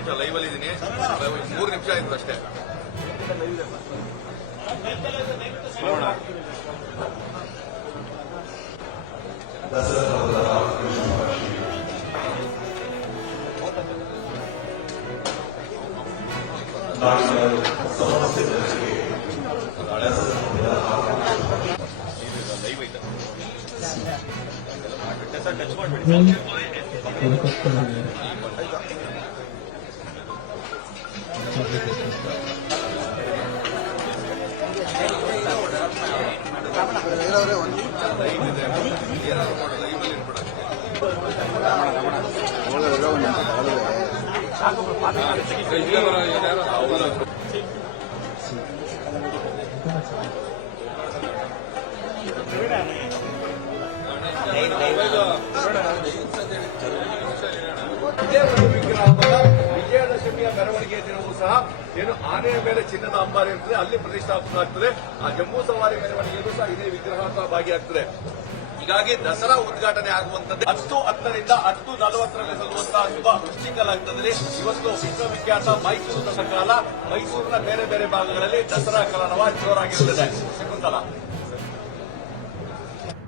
ನಿಮಿಷ ಲೈವಲ್ಲಿ ಇದ್ದೀನಿ. 3 ನಿಮಿಷ ಆಯ್ತು ಅಷ್ಟೇ. ಲೈವ್ ಐತೆ ಟಚ್ ಮಾಡಬೇಡಿ. ವಿಜಯದಶಮಿಯ ಮೆರವಣಿಗೆ ದಿನವೂ ಸಹ ಏನು ಆನೆಯ ಮೇಲೆ ಚಿನ್ನದ ಅಂಬಾರಿ ಇರ್ತದೆ, ಅಲ್ಲಿ ಪ್ರತಿಷ್ಠಾಪನಾಗ್ತದೆ. ಆ ಜಂಬೂ ಸವಾರಿ ಮೆರವಣಿಗೆಯಲ್ಲೂ ಸಹ ಇದೇ ವಿಗ್ರಹ ಭಾಗಿಯಾಗ್ತದೆ. ಹೀಗಾಗಿ ದಸರಾ ಉದ್ಘಾಟನೆ ಆಗುವಂತದ್ದು 10:10ರಿಂದ 10:40ರಲ್ಲಿ ಸಲ್ಲುವಂತಹ ಶುಭ ವೃಶ್ಚಿಕಲಾಗ್ತದೆ. ಇವತ್ತು ವಿಶ್ವವಿಖ್ಯಾತ ಮೈಸೂರು ದಸರಾ ಕಾಲ, ಮೈಸೂರಿನ ಬೇರೆ ಬೇರೆ ಭಾಗಗಳಲ್ಲಿ ದಸರಾ ಕಲರವ ಜೋರಾಗಿರುತ್ತದೆ. ಶಕುಂತಲಾ.